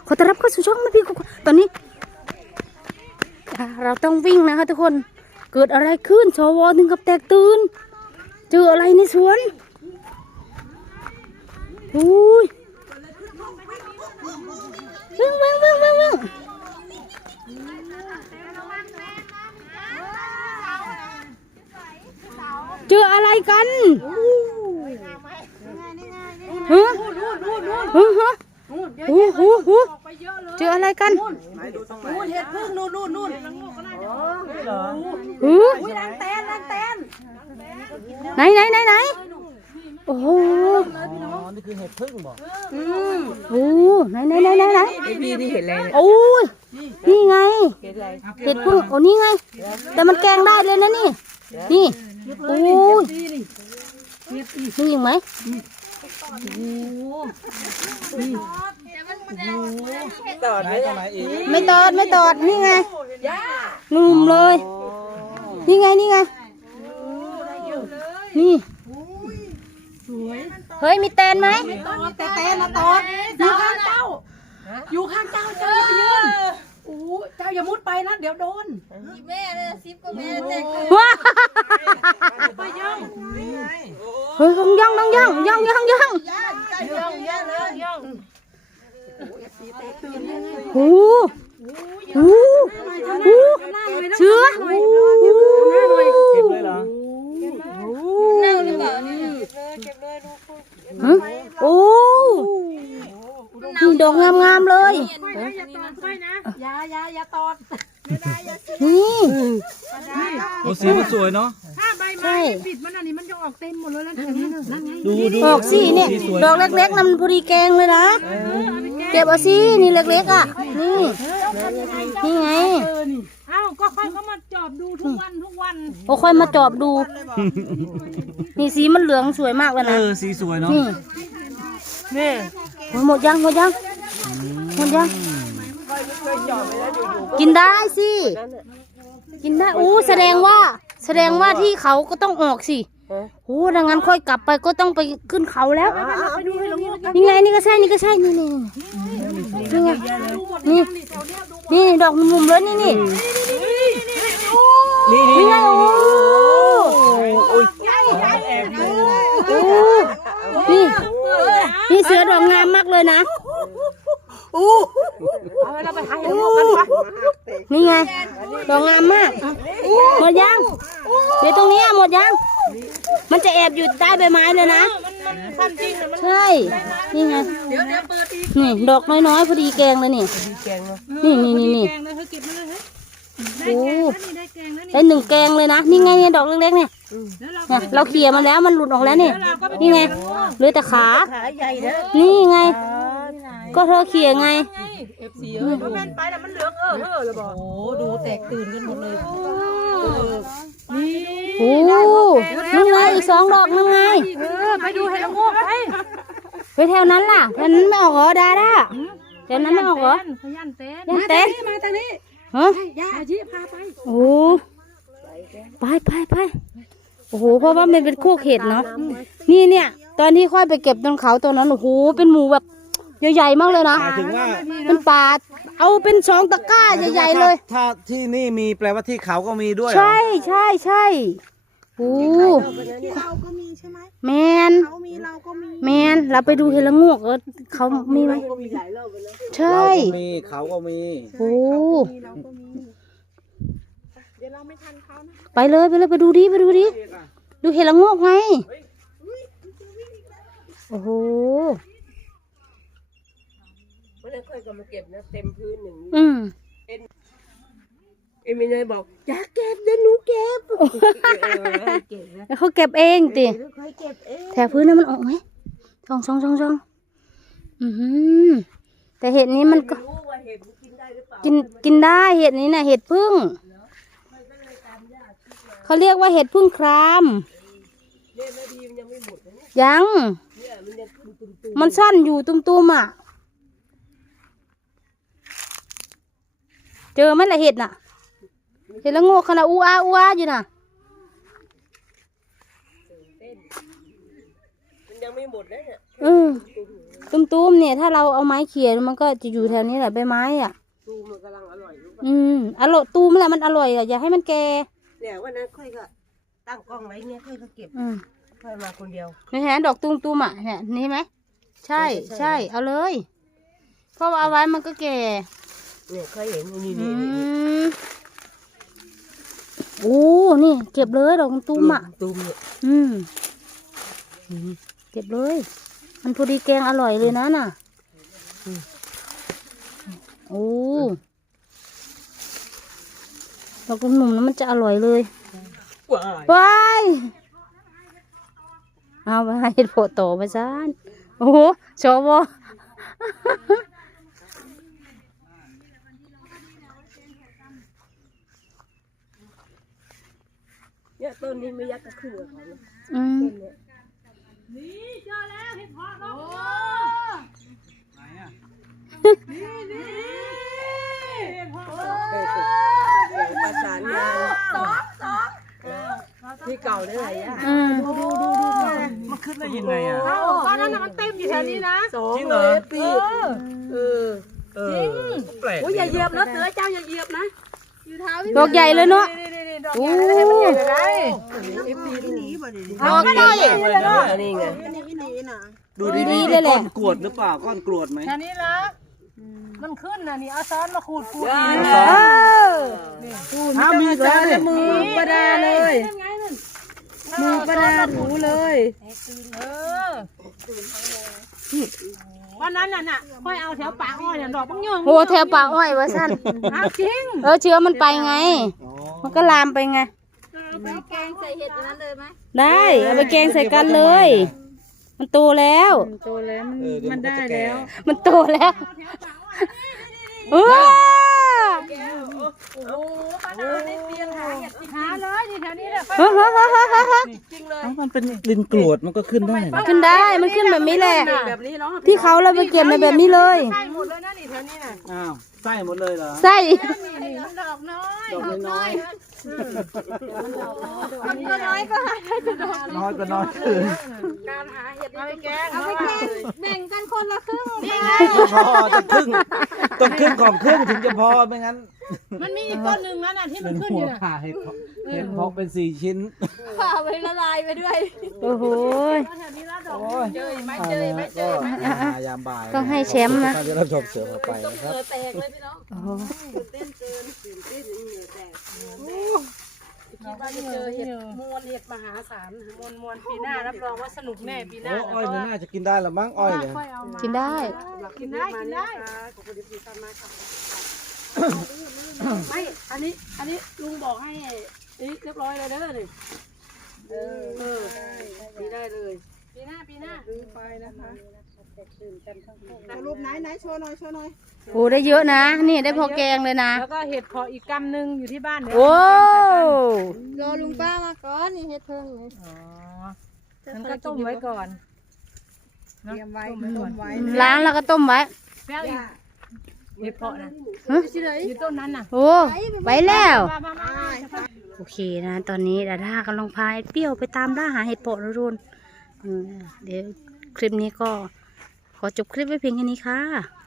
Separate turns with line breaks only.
ขอต้อนรับเข้าสู่ช่องแม่พี่ตอนนี้เราต้องวิ่งนะคะทุกคนเกิดอะไรขึ้นชวถึงกับแตกตื่นเจออะไรในสวนอุ้ยวิ่งเจออะไรกันฮะเจออะไรกัน
เห็ดพึ่งนู่นล้างแตน
ไหนโอ้โห
นี่คือเห็ดพึ่งบอก
โอ้ไหน
พี่นี่เห็นอะไร
โอ้ยนี่ไงเห็ดพึ่งโอ้นี่ไงแต่มันแกงได้เลยนะนี่โอ้ยนี่ยังไหม
ตอดไหม
ไม่ตอดนี่ไงหนุ่มเลยนี่ไงนี่เฮ้ยมีแตนไหม
แต่นะตอดอยู่ข้างเจ้าเจ้าไปยืนโอ้เจ้าอย่ามุดไปนะเดี๋ยวโดนแม่เลยซิปก็แม่เด็ก
ว้า
ไปย่อง
เฮ้ยต้องย่องโอ้เชื้อ
เก็บเลยเหรอ
นั่งหรือเปล่านี่เก็บเลยดู
โอ้ดอกงามๆเลย
อย่าตอด
นี่
โอ้สีมันสวยเนาะ
ถ้าใบไม้ปิดมันอันนี้มันจะออกเต็มหมดเลยแล้วแถวนี้นั่นไง
ออกสิเนี่ยดอกเล็กๆนั่นพอดีแกงเลยนะเก็บเอาสินี่เล็กๆอ่ะนี่ไง
เอ้าก็ค่อยเขามาจอบดูทุกวัน
โอ้ค่อยมาจอบดูนี่สีมันเหลืองสวยมากเลยนะ
สีสวยเนาะ
นี่หมดยังกินได้สิกินได้แสดงว่าที่เขาก็ต้องออกสิดังนั้นค่อยกลับไปก็ต้องไปขึ้นเขาแล้วนี่ไงนี่ก็ใช่นี่นี่ดอกมุมเลยนี่
นี่
ไงนี่เสือดอกงามมากเลยนะ
เราไปหาเห็ดโม่กันปะ
นี่ไงดอกงามมากหมดยังเดี๋ยวตรงนี้หมดยังมันจะแอบอยู่ใต้ใบไม้เลยนะใช่นี่ไง
เดี๋ยวเปิดอีก
นี่ดอกน้อยๆพอดีแกงเลยนี่นี่โอ้ได้1แกงเลยนะนี่ไงเนี่ยดอกเล็กๆเนี่ยเราเขี่ยมันแล้วมันหลุดออกแล้วนี่ไงเหลือแต่ขานี่ไงก็เธอเขี่ยไง
แม่นไปแต่มันเหลืองเลยบอกโอ้ดูแตกตื่นกันหมดเลย
นั่นไงอีก2 ดอกนั่นไง
ไปดูเห็ดละโงก
ไปแถวนั้นล่ะแถวนั้นไม่ออกเหรอดาแถวนั้นไม่ออกเหรอ
ยันเต้น
มาทางนี้ฮะ
ย่าจีพาไป
โอ้ไปโอ้โหเพราะว่ามันเป็นโคกเห็ดเนาะนี่เนี่ยตอนที่ค่อยไปเก็บตรงเขาตัวนั้นโอ้โหเป็นหมูแบบใหญ่ๆมากเลยนะ
ถึงว่า
เป็นป่าเอาเป็น2 ตะกร้าใหญ่ๆเลย
ถ้าที่นี่มีแปลว่าที่เขาก็มีด้วย
ใช่โอ้
เราก็มีใช่ไหม
แมน
เขามีเราก็มี
แมนเราไปดูเห็ดละโงกเขามีไหมใช่
มีเขาก็มี
โอ้
เดี๋ยวเราไม่ทันเขานะ
ไปเลยไปดูดิดูเห็ดละโงกไงโอ้โห
วันนั้นค่อยก็มาเก็บนะเต็มพื้นหนึ่ง
มี
นายบอกอย่าเก็บเดี๋ยวหนูเก็บ
แล้วเขาเก็บเองติแถวพื้นนั้นมันออกไหมช่องแต่เห็ดนี้มันก็กินได้เห็ดนี้นะเห็ดพึ่งเขาเรียกว่าเห็ดพึ่งครามยังมันซ่อนอยู่ตุ้มๆอ่ะเจอไหมล่ะเห็ดน่ะเห็ดละโงกขนาดอูอาอยู่น่ะ
มันยังไม่หมดเลยเนี่ย
ตุ้มๆเนี่ยถ้าเราเอาไม้เขี่ยมันก็จะอยู่แถวนี้แหละใบไม้อ่ะ
ตูมมันกำลังอร่อยรู้ป่ะ
อร่อยตูมแหละมันอร่อยอ่ะอย่าให้มันแก่
เนี่ยวันนั้นค่อยก็ตั้งกล้องไว้เนี่ยค่อยก็เก็บค่อยมาคนเดียว
นี่ฮะดอกตุ้มๆอ่ะเนี่ยนี่ไหมใช่ใช่เอาเลยเพราะว่าเอาไว้มันก็แก่
เนี่ยค่อยเห็นนี่
อืมโอ้นี่เก็บเลยดอกตุ้มอ่ะ
ตูมเนี่ย
เก็บเลยมันพอดีแกงอร่อยเลยนะน่ะโอ้ดอกตุ้มหนุ่มนั้นมันจะอร่อยเลย
ว้าย
ว้ายเอาไปให้โผล่โตไปซะโอ้โหชอบวะ
เนี่ยต้นนี้ไม่ยักกระขึ้นกับเขานะ
อืม
ต้นเนี่ย ประสานงานที่เก่าได้ไหนอ่ะ
ดู
มันขึ้นได้ยังไงอ่ะ
ก้อนนั้นมันเต็มอยู่แถวนี้นะสอง
จริงเหรอ
ปีจริง
แปลก
โอ้ยอย่าเหยียบนะเสือเจ้าอย่าเหยียบนะ
ดอกใหญ่เลยเนาะ
ดอก
โอ้
ใหญ่ให้มันใหญ่เลย
ดอกใหญ่
นี่ไง
ดูดี
ดี
ๆ
เลยแหละ
ก้อนกรวดหรือเปล่าก้อนกรวดไหม
แค่นี้ละมันขึ้นนะนี่เอาซ้อนมาขูด
ถ้ามีแล้วเนี่ย
มือประดาเลยมือประดาถูเลย
วันนั้นน่ะค่อยเอาแถวป่าอ้อยเนี่ยดอกบังเยิง
โหแถวป่าอ้อยวะสั้น
จริง
เชื้อมันไปไง
อ๋อ
มันก็ลามไปไง
แกงใส่เห็ดอันนั้นเลยไหม
ได้เอาไปแกงใส่กันเลย มันโตแล้ว
เดี๋ยวมันได้แล้ว
มันโตแล้วเออ
หาเลยนี่แถวนี้แหละ
เฮ้ย
มันเป็นดินกรวดมันก็ขึ้นได้นะ
ขึ้นได้มันขึ้นแบบนี้แหละ
แบบนี้เนาะ
ที่เขาเราไปเก็บในแบบนี้เลย
ใช่หมดเลยนะนี่แถวนี้น่ะ
อ้าวไส้หมดเลยเหรอ
ไส้
นี่ดอกน้อย
ดอกน้อย
มันก็น้อยก็หาได้จะดอก
น้อยก็น้อยคือ
การหาเห็ด
เอาไปแกง
เอาไปแกงแบ่งกันคนละครึ่งนี่ไง
พอจะครึ่งต้องครึ่งของครึ่งถึงจะพอไม่งั้น
มันมีอีกต้นหนึ่งนั่นน่ะที่มันขึ้นอยู่น่ะ
ผ่าเห็ดเพาะเป็น4 ชิ้น
ผ่าไปละลายไปด้วย
โอ้โห
แถวนี้ละดอก
โอ้ย
เจอไหมเจอไหมเจอไหม
ยามบ่าย
ต้องให้แชมป์นะ
จะรับชมเสือมาไปนะครับ
แตกเลยพี่น้อง
โอ้โห
ตื่นเต้นเหนื่อยแตกคิดว่าจะเจอเห็ดมวลเห็ดมหาศาล
มวนปีหน้ารับรองว่าสนุกแน่ปีหน้า
โอ้อ้อยมันน่าจะกินได้ละมั้งอ้อยเนี่ย
ค่อยเอามา
กินได้
กินได้กินได้
ขอบคุณที่ติดตามมาค่ะไม่อันนี้ลุงบอกให้นี่เรียบร้อยเลยเด้อนี่มีได้เลย
ปีหน้า
ไปนะคะ
รูปไหนโชว์หน่อย
โอ้ได้เยอะนะ นี่ได้พอแกงเลยนะ
แล้วก็เห็ดเพาะอีกกำหนึ่งอยู่ที่บ้านเนี่ย
โอ้
รอลุงป้ามาก่อนนี่เห็ดเพิ่งเลย
อ๋อมันก็ต้มไว้ก่อนเตรียมไว้ต้มไว้
ล้างแล้วก็ต้มไว้
แป้งอีกเห็ดเพาะนะ
ฮะ
อยู่ต้นนั้นน่ะ
โอ้ไปแล้ว
มา
โอเคนะตอนนี้ดาด้ากำลังพาไอ้เปรี้ยวไปตามล่าหาเห็ดเผาะนะทุนเดี๋ยวคลิปนี้ก็ขอจบคลิปไว้เพียงแค่นี้ค่ะ